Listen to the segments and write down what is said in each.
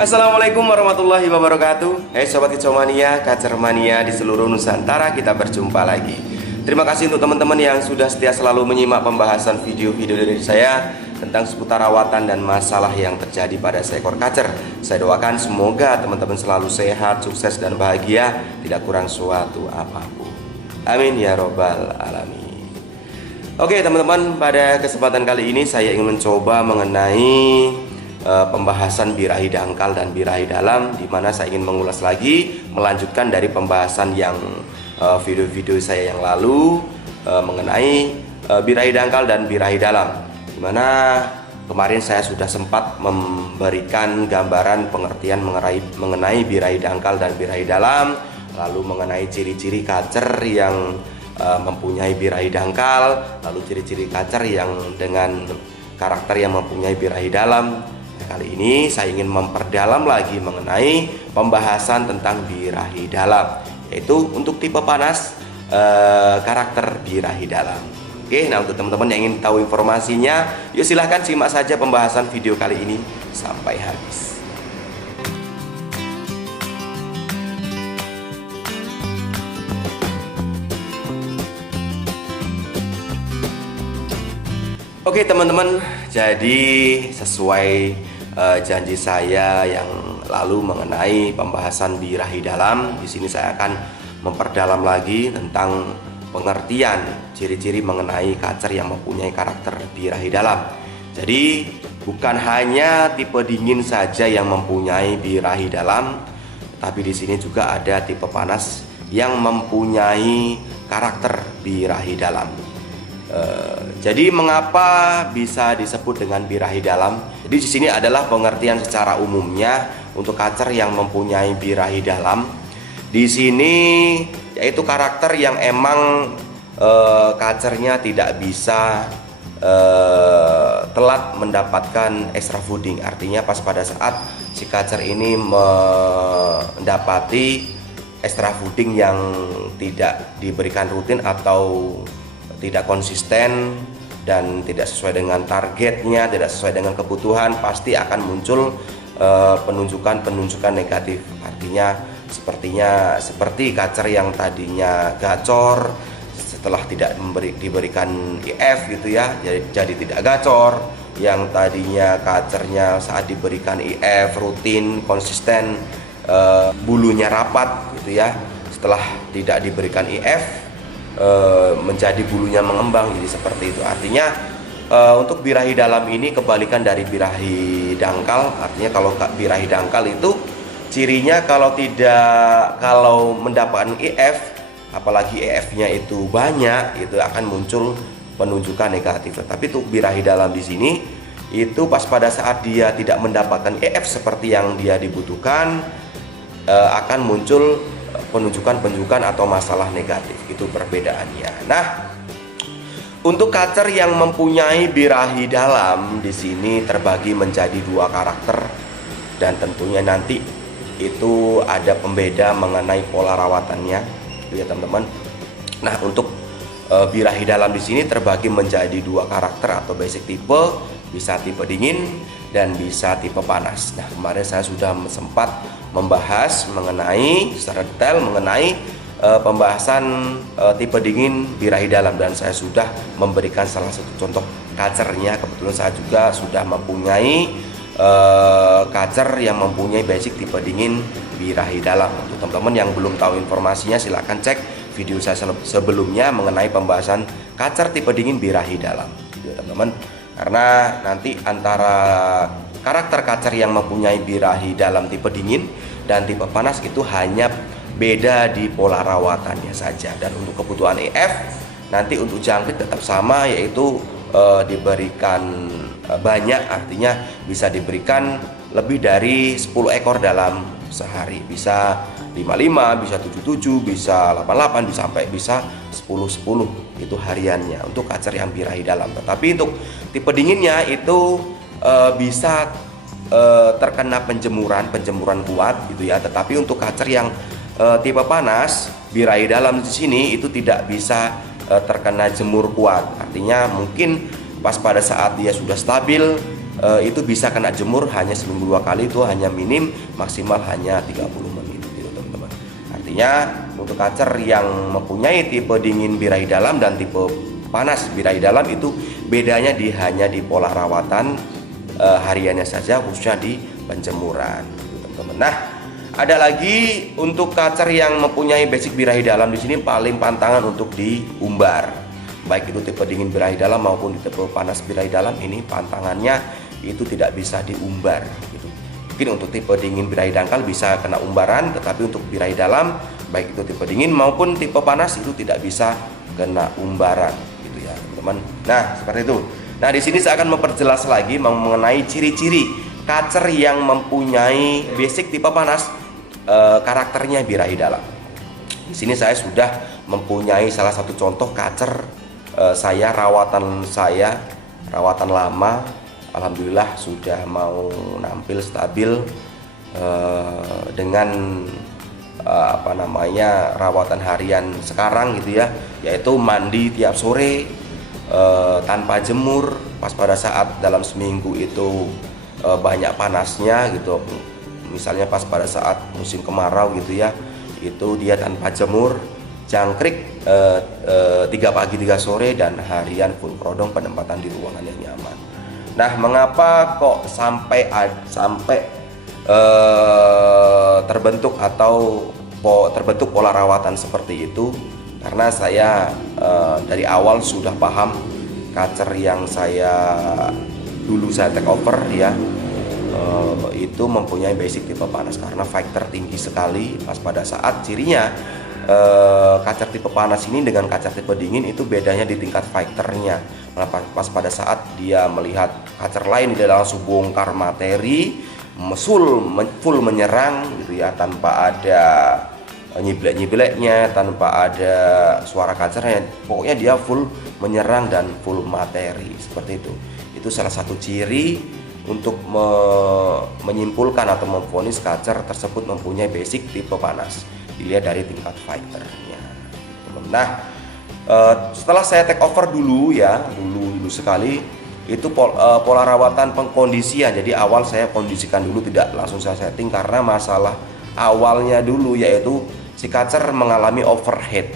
Assalamualaikum warahmatullahi wabarakatuh. Hai Sobat Kicomania, Kacermania di seluruh Nusantara, kita berjumpa lagi. Terima kasih untuk teman-teman yang sudah setia selalu menyimak pembahasan video-video dari saya tentang seputar rawatan dan masalah yang terjadi pada seekor kacer. Saya doakan semoga teman-teman selalu sehat, sukses dan bahagia, tidak kurang suatu apapun. Amin ya robbal alamin. Oke teman-teman, pada kesempatan kali ini saya ingin mencoba mengenai pembahasan birahi dangkal dan birahi dalam, di mana saya ingin mengulas lagi, melanjutkan dari pembahasan yang video-video saya yang lalu mengenai birahi dangkal dan birahi dalam, di mana kemarin saya sudah sempat memberikan gambaran pengertian mengenai birahi dangkal dan birahi dalam, lalu mengenai ciri-ciri kacer yang mempunyai birahi dangkal, lalu ciri-ciri kacer yang dengan karakter yang mempunyai birahi dalam. Kali ini saya ingin memperdalam lagi mengenai pembahasan tentang birahi dalam, yaitu untuk tipe panas karakter birahi dalam. Oke, nah untuk teman-teman yang ingin tahu informasinya, yuk silahkan simak saja pembahasan video kali ini sampai habis. Oke teman-teman, jadi sesuai janji saya yang lalu mengenai pembahasan birahi dalam, di sini saya akan memperdalam lagi tentang pengertian ciri-ciri mengenai kacer yang mempunyai karakter birahi dalam. Jadi bukan hanya tipe dingin saja yang mempunyai birahi dalam, tapi di sini juga ada tipe panas yang mempunyai karakter birahi dalam. Jadi mengapa bisa disebut dengan birahi dalam? Jadi di sini adalah pengertian secara umumnya untuk kacer yang mempunyai birahi dalam. Di sini yaitu karakter yang emang kacernya tidak bisa telat mendapatkan extra fooding. Artinya pas pada saat si kacer ini mendapati extra fooding yang tidak diberikan rutin atau tidak konsisten dan tidak sesuai dengan targetnya, tidak sesuai dengan kebutuhan, pasti akan muncul penunjukan negatif. Artinya seperti kacer yang tadinya gacor, setelah tidak diberikan IF gitu ya, jadi tidak gacor. Yang tadinya kacernya saat diberikan IF rutin, konsisten, bulunya rapat gitu ya, setelah tidak diberikan IF menjadi bulunya mengembang, jadi seperti itu. Artinya untuk birahi dalam ini kebalikan dari birahi dangkal. Artinya kalau birahi dangkal itu cirinya kalau mendapatkan EF, apalagi EF-nya itu banyak, itu akan muncul penunjukan negatif. Tapi untuk birahi dalam di sini itu pas pada saat dia tidak mendapatkan EF seperti yang dia dibutuhkan, akan muncul penunjukan atau masalah negatif. Itu perbedaannya. Nah, untuk kacer yang mempunyai birahi dalam di sini terbagi menjadi dua karakter, dan tentunya nanti itu ada pembeda mengenai pola rawatannya, gitu ya teman-teman. Nah, untuk birahi dalam di sini terbagi menjadi dua karakter atau basic tipe, bisa tipe dingin dan bisa tipe panas. Nah, kemarin saya sudah sempat membahas mengenai secara detail mengenai pembahasan tipe dingin birahi dalam, dan saya sudah memberikan salah satu contoh kacernya. Kebetulan saya juga sudah mempunyai kacer yang mempunyai basic tipe dingin birahi dalam. Untuk teman-teman yang belum tahu informasinya, silahkan cek video saya sebelumnya mengenai pembahasan kacer tipe dingin birahi dalam, gitu teman-teman. Karena nanti antara karakter kacer yang mempunyai birahi dalam tipe dingin dan tipe panas itu hanya beda di pola rawatannya saja. Dan untuk kebutuhan EF nanti untuk jangkrik tetap sama, yaitu diberikan banyak, artinya bisa diberikan lebih dari 10 ekor dalam sehari. Bisa 55, bisa 77, bisa 88, bisa sampai bisa 10 itu hariannya untuk kacer yang birahi dalam. Tetapi untuk tipe dinginnya itu bisa terkena penjemuran kuat gitu ya. Tetapi untuk kacer yang tipe panas birahi dalam di sini itu tidak bisa terkena jemur kuat. Artinya mungkin pas pada saat dia sudah stabil itu bisa kena jemur hanya seminggu 2 kali, itu hanya minim, maksimal hanya 30 menit gitu teman-teman. Artinya untuk kacer yang mempunyai tipe dingin birahi dalam dan tipe panas birahi dalam itu bedanya hanya di pola rawatan hariannya saja, khususnya di penjemuran gitu teman-teman. Nah, ada lagi untuk kacer yang mempunyai basic birahi dalam, di sini paling pantangan untuk diumbar. Baik itu tipe dingin birahi dalam maupun tipe panas birahi dalam, ini pantangannya itu tidak bisa diumbar gitu. Mungkin untuk tipe dingin birahi dangkal bisa kena umbaran, tetapi untuk birahi dalam baik itu tipe dingin maupun tipe panas itu tidak bisa kena umbaran gitu ya teman-teman. Nah, seperti itu. Nah, di sini saya akan memperjelas lagi mengenai ciri-ciri kacer yang mempunyai basic tipe panas, karakternya birahi dalam. Di sini saya sudah mempunyai salah satu contoh kacer rawatan lama. Alhamdulillah sudah mau nampil stabil dengan rawatan harian sekarang gitu ya, yaitu mandi tiap sore tanpa jemur pas pada saat dalam seminggu itu banyak panasnya gitu. Misalnya pas pada saat musim kemarau gitu ya, itu dia tanpa jemur, jangkrik 3 pagi 3 sore dan harian full krodong, penempatan di ruangan yang nyaman. Nah, mengapa kok sampai terbentuk pola rawatan seperti itu? Karena saya dari awal sudah paham kacer yang dulu saya take over ya, itu mempunyai basic tipe panas karena fighter tinggi sekali. Pas pada saat cirinya kacer tipe panas ini dengan kacer tipe dingin itu bedanya di tingkat fighternya. Pas pada saat dia melihat kacer lain, dia langsung bongkar materi, full menyerang gitu ya, tanpa ada nyiblek-nyibleknya, tanpa ada suara kacernya. Pokoknya dia full menyerang dan full materi seperti itu. Itu salah satu ciri untuk menyimpulkan atau memvonis kacer tersebut mempunyai basic tipe panas, dilihat dari tingkat fighternya. Nah, setelah saya take over dulu sekali itu pola rawatan pengkondisian. Jadi awal saya kondisikan dulu, tidak langsung saya setting karena masalah awalnya dulu yaitu si kacer mengalami overheat.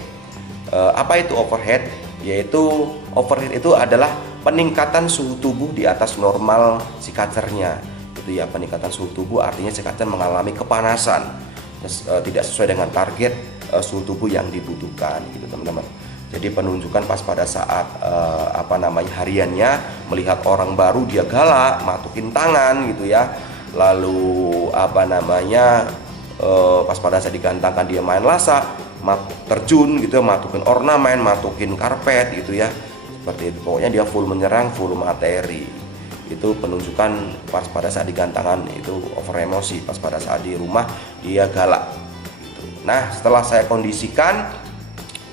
Apa itu overheat? Yaitu overheat itu adalah peningkatan suhu tubuh di atas normal si kacernya. Itu ya, peningkatan suhu tubuh artinya si kacer mengalami kepanasan, tidak sesuai dengan target suhu tubuh yang dibutuhkan gitu teman-teman. Jadi penunjukan pas pada saat hariannya, melihat orang baru dia galak, matukin tangan gitu ya. Lalu pas pada saat digantangkan dia main lasak, terjun gitu ya, matukin ornamen, matukin karpet gitu ya. Seperti itu. Pokoknya dia full menyerang, full materi. Itu penunjukan pas pada saat digantangkan itu over emosi, pas pada saat di rumah dia galak gitu. Nah, setelah saya kondisikan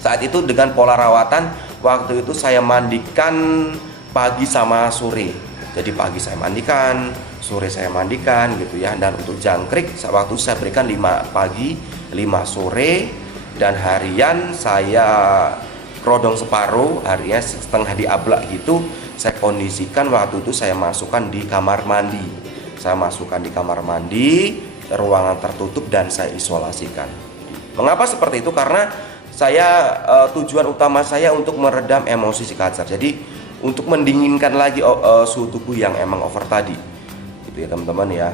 saat itu dengan pola rawatan, waktu itu saya mandikan pagi sama sore. Jadi pagi saya mandikan, sore saya mandikan gitu ya. Dan untuk jangkrik waktu saya berikan 5 pagi 5 sore, dan harian saya krodong separuh, harinya setengah diablak gitu. Saya kondisikan waktu itu saya masukkan di kamar mandi. Saya masukkan di kamar mandi, ruangan tertutup, dan saya isolasikan. Mengapa seperti itu? Karena tujuan utama saya untuk meredam emosi si kacer. Jadi untuk mendinginkan lagi suhu tubuh yang emang over tadi gitu ya teman-teman ya.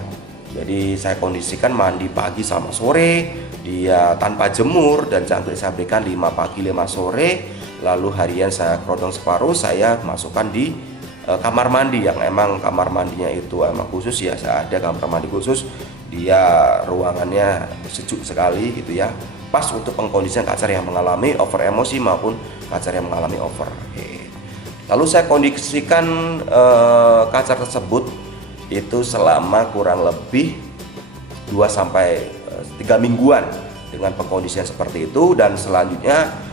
Jadi saya kondisikan mandi pagi sama sore, dia tanpa jemur, dan jangkrik saya berikan 5 pagi 5 sore. Lalu harian saya krodong separuh, saya masukkan di kamar mandi yang emang kamar mandinya itu emang khusus ya. Saya ada kamar mandi khusus, dia ruangannya sejuk sekali gitu ya, pas untuk pengkondisian kacer yang mengalami over emosi maupun kacer yang mengalami overheat. Lalu saya kondisikan kacer tersebut itu selama kurang lebih 2-3 mingguan dengan pengkondisian seperti itu. Dan selanjutnya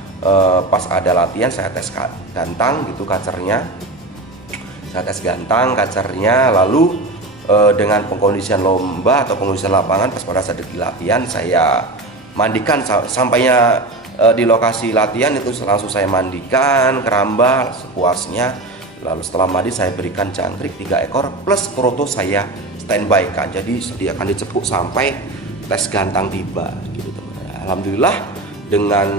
pas ada latihan saya tes gantang gitu kacernya, saya tes gantang kacernya. Lalu dengan pengkondisian lomba atau pengkondisian lapangan, pas pada saat latihan saya mandikan sampainya di lokasi latihan itu langsung saya mandikan keramba sepuasnya. Lalu setelah mandi saya berikan jangkrik 3 ekor plus kroto saya standby kan. Jadi akan dicepuk sampai tes gantang tiba gitu teman-teman. Alhamdulillah dengan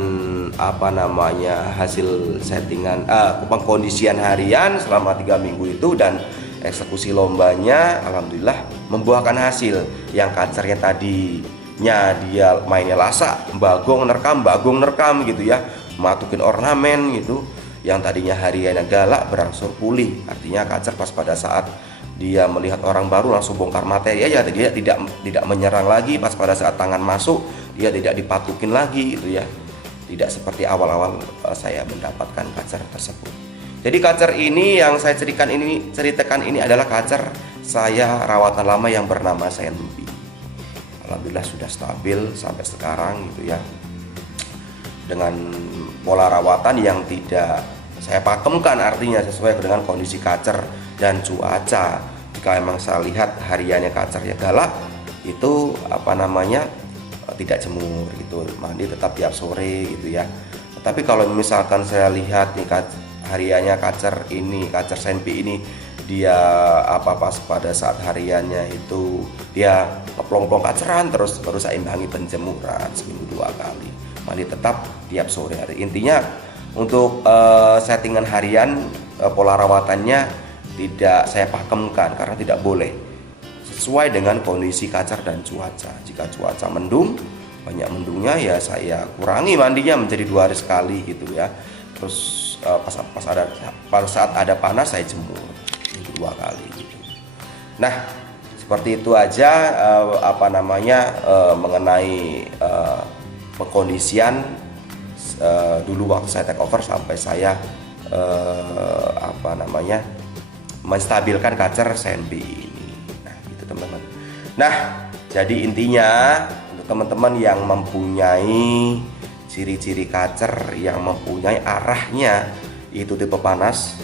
hasil settingan pengkondisian harian selama 3 minggu itu dan eksekusi lombanya alhamdulillah membuahkan hasil. Yang kacernya tadinya dia mainnya lasak, bagong nerkam gitu ya, matukin ornamen gitu. Yang tadinya hariannya galak berangsur pulih. Artinya kacer pas pada saat dia melihat orang baru langsung bongkar materi aja, dia tidak menyerang lagi. Pas pada saat tangan masuk dia tidak dipatukin lagi gitu ya. Tidak seperti awal-awal saya mendapatkan kacer tersebut. Jadi kacer ini yang saya ceritakan ini adalah kacer saya rawatan lama yang bernama Senpi. Alhamdulillah sudah stabil sampai sekarang gitu ya. Dengan pola rawatan yang tidak saya pakemkan, artinya sesuai dengan kondisi kacer dan cuaca. Jika memang saya lihat hariannya kacernya galak, itu tidak jemur gitu, mandi tetap tiap sore gitu ya. Tapi kalau misalkan saya lihat nih hariannya kacer Senpi ini dia pas pada saat hariannya itu dia ngeplong-plong kaceran terus baru saya imbangi penjemuran seminggu 2 kali, mandi tetap tiap sore hari. Intinya untuk settingan harian pola rawatannya tidak saya pakemkan karena tidak boleh, sesuai dengan kondisi kacer dan cuaca. Jika cuaca mendung, banyak mendungnya ya saya kurangi mandinya menjadi 2 hari sekali gitu ya. Terus pada saat ada panas saya jemur 2 kali gitu. Nah seperti itu aja mengenai pengkondisian dulu waktu saya take over sampai saya menstabilkan kacer Senpi ini. Nah gitu teman-teman. Nah jadi intinya untuk teman-teman yang mempunyai ciri-ciri kacer yang mempunyai arahnya itu tipe panas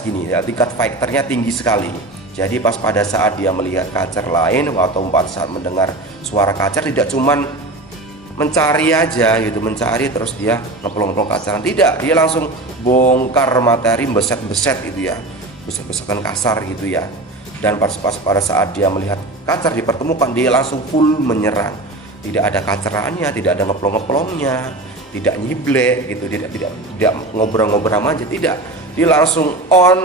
gini ya, tingkat fighternya tinggi sekali. Jadi pas pada saat dia melihat kacer lain atau pada saat mendengar suara kacer tidak cuman mencari aja gitu, mencari terus dia ngeplong-plong kaceran, tidak, dia langsung bongkar materi, beset-beset gitu ya, beset-besetan kasar gitu ya. Dan pas pada saat dia melihat kacer dipertemukan, dia langsung full menyerang, tidak ada kacerannya, tidak ada ngeplong-ngeplongnya, tidak nyiblek gitu, tidak ngobrol-ngobrol aja, tidak, dia langsung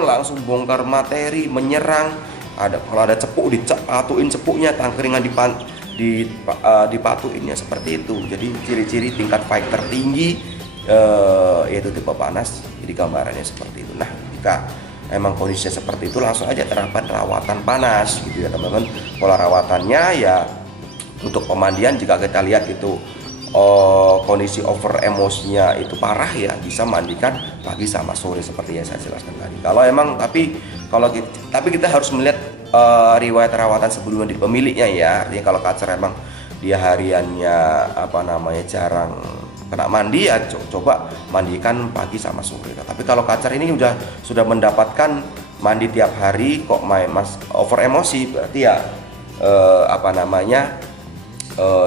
langsung bongkar materi, menyerang. Kalau ada cepuk dipatuin cepuknya, tangkringan dipatuinnya seperti itu. Jadi ciri-ciri tingkat fighter tinggi yaitu tipe panas, jadi gambarannya seperti itu. Nah jika emang kondisinya seperti itu, langsung aja terapkan rawatan panas gitu ya teman-teman. Pola rawatannya ya untuk pemandian, jika kita lihat itu kondisi over emosinya itu parah ya, bisa mandikan pagi sama sore seperti yang saya jelaskan tadi. Kalau emang tapi kita harus melihat riwayat rawatan sebelumnya di pemiliknya ya. Artinya kalau kacer emang dia hariannya jarang kena mandi ya coba mandikan pagi sama sore. Tapi kalau kacer ini sudah mendapatkan mandi tiap hari kok over emosi, berarti ya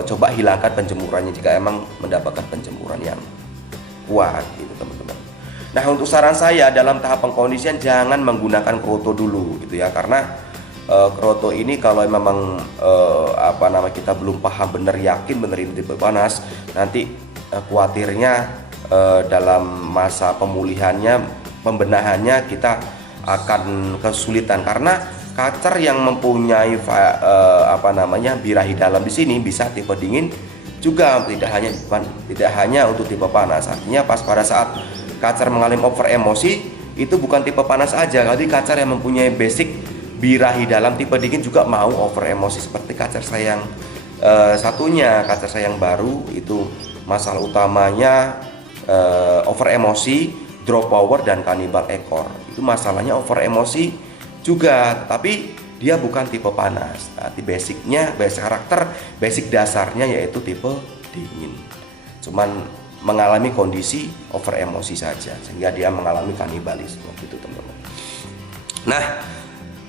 coba hilangkan penjemurannya jika emang mendapatkan penjemuran yang kuat gitu teman-teman. Nah untuk saran saya dalam tahap pengkondisian jangan menggunakan kroto dulu gitu ya, karena kroto ini kalau memang kita belum paham benar, yakin benar ini tipe panas, nanti khawatirnya dalam masa pemulihannya, pembenahannya kita akan kesulitan karena kacer yang mempunyai birahi dalam di sini bisa tipe dingin juga, tidak hanya untuk tipe panas. Artinya pas pada saat kacer mengalami over emosi itu bukan tipe panas aja, jadi kacer yang mempunyai basic birahi dalam tipe dingin juga mau over emosi seperti kacer saya yang satunya, kacer saya yang baru itu masalah utamanya over emosi, drop power dan kanibal ekor. Itu masalahnya over emosi juga, tapi dia bukan tipe panas. Nanti basic karakter, basic dasarnya yaitu tipe dingin. Cuman mengalami kondisi over emosi saja sehingga dia mengalami kanibalisme gitu teman-teman. Nah,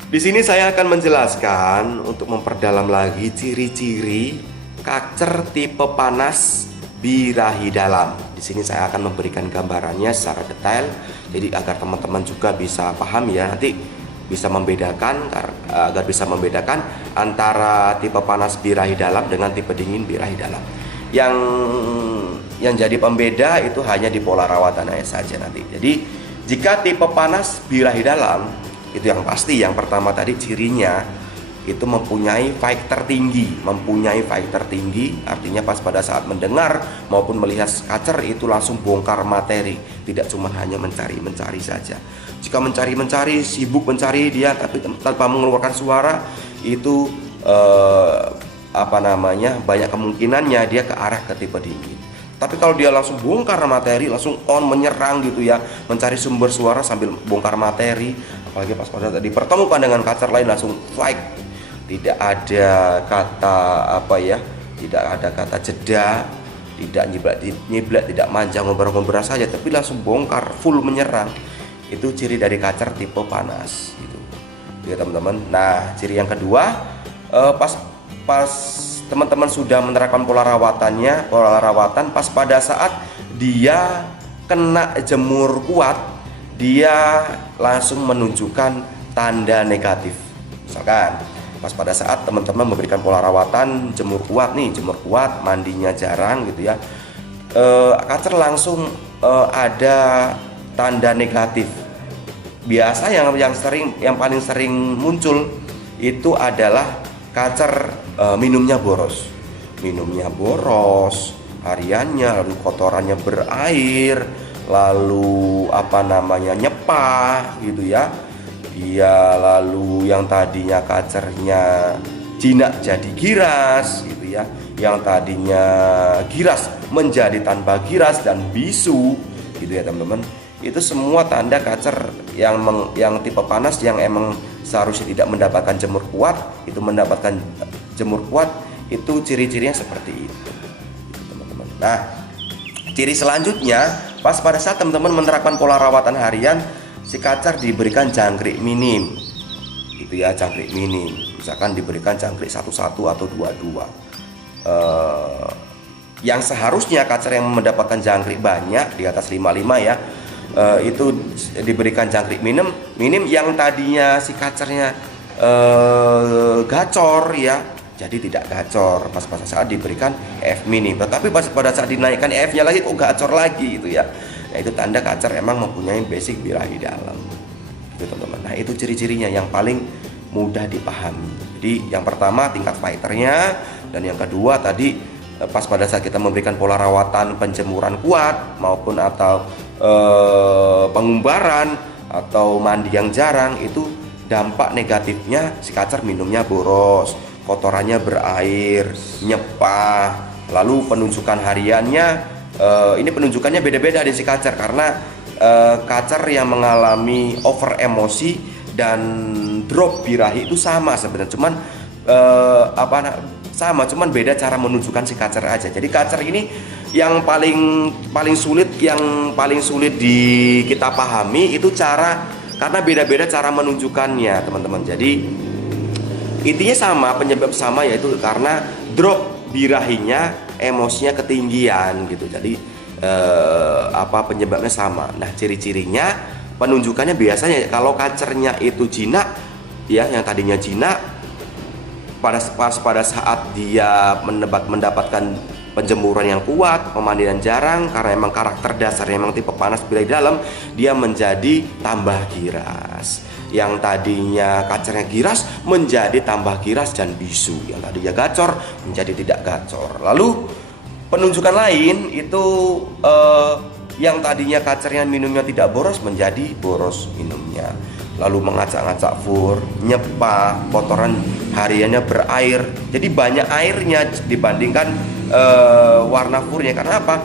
di sini saya akan menjelaskan untuk memperdalam lagi ciri-ciri kacer tipe panas birahi dalam. Di sini saya akan memberikan gambarannya secara detail Jadi agar teman-teman juga bisa paham ya, nanti bisa membedakan, agar bisa membedakan antara tipe panas birahi dalam dengan tipe dingin birahi dalam. Yang jadi pembeda itu hanya di pola rawatan saja nanti. Jadi jika tipe panas birahi dalam itu yang pasti, yang pertama tadi cirinya itu mempunyai fighter tinggi, artinya pas pada saat mendengar maupun melihat kacer itu langsung bongkar materi, tidak cuma hanya mencari saja. Jika mencari sibuk mencari dia tapi tanpa mengeluarkan suara, itu banyak kemungkinannya dia ke arah ke tipe dingin. Tapi kalau dia langsung bongkar materi, langsung menyerang gitu ya, mencari sumber suara sambil bongkar materi, apalagi pas pada tadi dipertemukan dengan kacer lain langsung fight, tidak ada kata tidak ada kata jeda, tidak nyiblat, tidak manja ngobrol-ngobrol saja, tapi langsung bongkar full menyerang. Itu ciri dari kacer tipe panas gitu ya teman-teman. Nah, ciri yang kedua, pas teman-teman sudah menerapkan pola rawatan, pas pada saat dia kena jemur kuat, dia langsung menunjukkan tanda negatif. Misalkan pas pada saat teman-teman memberikan pola rawatan jemur kuat, mandinya jarang gitu ya, kacer langsung ada tanda negatif. Biasa yang paling sering muncul itu adalah kacer minumnya boros hariannya, lalu kotorannya berair, lalu nyepah gitu ya. Dia lalu yang tadinya kacernya jinak jadi giras gitu ya, yang tadinya giras menjadi tanpa giras dan bisu gitu ya teman-teman. Itu semua tanda kacer yang tipe panas yang emang seharusnya tidak mendapatkan jemur kuat, itu mendapatkan jemur kuat, itu ciri-cirinya seperti itu teman-teman. Nah, ciri selanjutnya pas pada saat teman-teman menerapkan pola rawatan harian, si kacer diberikan jangkrik minim, itu ya, jangkrik minim. Misalkan diberikan jangkrik 1 atau 2. Yang seharusnya kacer yang mendapatkan jangkrik banyak di atas 5 ya, itu diberikan jangkrik minim yang tadinya si kacernya gacor ya, jadi tidak gacor pas saat diberikan EF minim. Tetapi pada saat dinaikkan EF-nya lagi kok gacor lagi gitu ya. Nah, itu tanda kacer emang mempunyai basic birahi dalam. Itu teman-teman. Nah, itu ciri-cirinya yang paling mudah dipahami. Jadi yang pertama tingkat fighternya, dan yang kedua tadi pas pada saat kita memberikan pola rawatan penjemuran kuat maupun atau pengumbaran atau mandi yang jarang, itu dampak negatifnya si kacer minumnya boros, kotorannya berair, nyepah. Lalu penunjukan hariannya, ini penunjukannya beda-beda di si kacer, karena kacer yang mengalami over emosi dan drop birahi itu sama sebenarnya, cuman beda cara menunjukkan si kacer aja. Jadi kacer ini yang paling sulit di kita pahami itu karena beda-beda cara menunjukkannya teman-teman. Jadi intinya sama, penyebab sama, yaitu karena drop birahinya, emosinya ketinggian gitu. Jadi penyebabnya sama. Nah, ciri-cirinya penunjukannya biasanya kalau kacernya itu jinak ya, yang tadinya jinak, pada saat dia mendapatkan penjemuran yang kuat, pemandian jarang, karena emang karakter dasarnya emang tipe panas birahi dalam, dia menjadi tambah giras. Yang tadinya kacernya giras menjadi tambah giras dan bisu, yang tadinya gacor menjadi tidak gacor. Lalu penunjukan lain itu yang tadinya kacernya minumnya tidak boros menjadi boros minumnya. Lalu mengacak-ngacak fur, nyepah, kotoran hariannya berair, jadi banyak airnya dibandingkan warna furnya. Karena apa?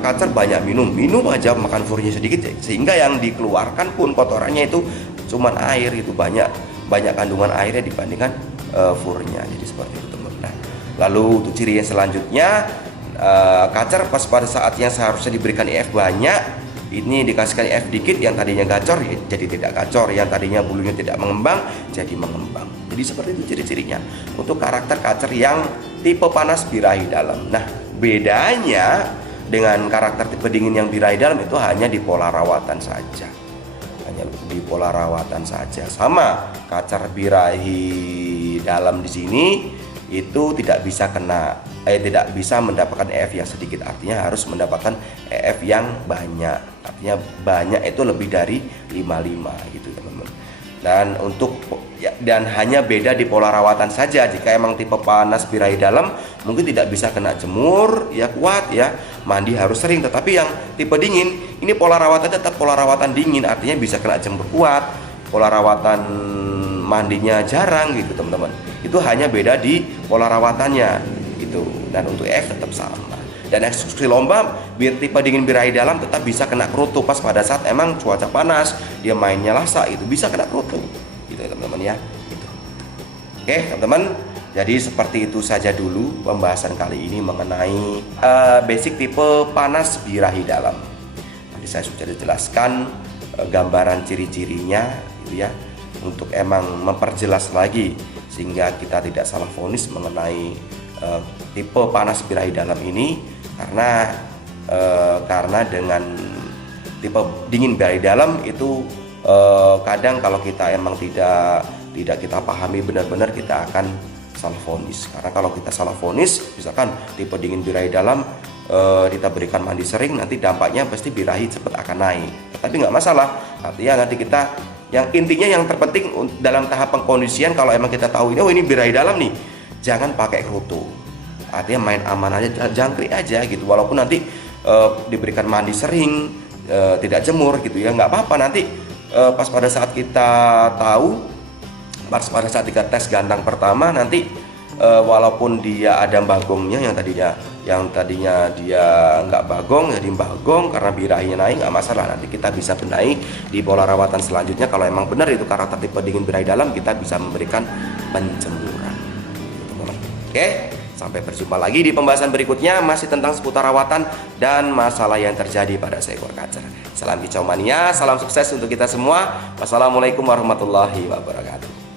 Kacer banyak minum aja, makan furnya sedikit, sehingga yang dikeluarkan pun kotorannya itu cuman air, itu banyak kandungan airnya dibandingkan furnya. Jadi seperti itu teman. Nah, lalu untuk ciri yang selanjutnya, kacer pas pada saat yang seharusnya diberikan EF banyak, ini dikasihkan EF dikit, yang tadinya gacor jadi tidak gacor, yang tadinya bulunya tidak mengembang jadi mengembang. Jadi seperti itu ciri-cirinya untuk karakter kacer yang tipe panas birahi dalam. Nah, bedanya dengan karakter tipe dingin yang birahi dalam itu hanya di pola rawatan saja. hanya di pola rawatan saja. Sama kacar birahi dalam di sini itu tidak bisa tidak bisa mendapatkan EF yang sedikit, artinya harus mendapatkan EF yang banyak. Artinya banyak itu lebih dari 55 gitu teman-teman. Dan hanya beda di pola rawatan saja. Jika emang tipe panas birahi dalam mungkin tidak bisa kena jemur ya kuat ya, mandi harus sering. Tetapi yang tipe dingin ini pola rawatan tetap pola rawatan dingin, artinya bisa kena jemur kuat, pola rawatan mandinya jarang gitu teman-teman. Itu hanya beda di pola rawatannya gitu. Dan untuk EF tetap sama. Dan eksekusi lomba biar tipe dingin birahi dalam tetap bisa kena kerutu pas pada saat emang cuaca panas, dia mainnya lasak itu bisa kena kerutu gitu ya teman-teman ya gitu. Oke teman-teman, jadi seperti itu saja dulu pembahasan kali ini mengenai basic tipe panas birahi dalam. Tadi saya sudah jelaskan gambaran ciri-cirinya gitu ya, untuk emang memperjelas lagi sehingga kita tidak salah vonis mengenai tipe panas birahi dalam ini, karena dengan tipe dingin birahi dalam itu kadang kalau kita emang tidak kita pahami benar-benar, kita akan salah vonis. Karena kalau kita salah vonis, misalkan tipe dingin birahi dalam kita berikan mandi sering, nanti dampaknya pasti birahi cepat akan naik. Tapi nggak masalah, artinya nanti kita intinya yang terpenting dalam tahap pengkondisian, kalau emang kita tahu ini, oh ini birahi dalam nih, jangan pakai kerutu. Artinya main aman aja, jangkrik aja gitu. Walaupun nanti diberikan mandi sering, tidak jemur gitu ya, nggak apa-apa. Nanti pas pada saat kita tahu, pas pada saat kita tes gantang pertama nanti walaupun dia ada bagongnya, yang tadinya dia nggak bagong jadi bagong karena birahinya naik, nggak masalah. Nanti kita bisa benahi di pola rawatan selanjutnya. Kalau emang benar itu karakter tipe dingin birahi dalam, kita bisa memberikan penjemuran. Oke, sampai berjumpa lagi di pembahasan berikutnya masih tentang seputar rawatan dan masalah yang terjadi pada seekor kacer. Salam kicau mania, salam sukses untuk kita semua. Wassalamualaikum warahmatullahi wabarakatuh.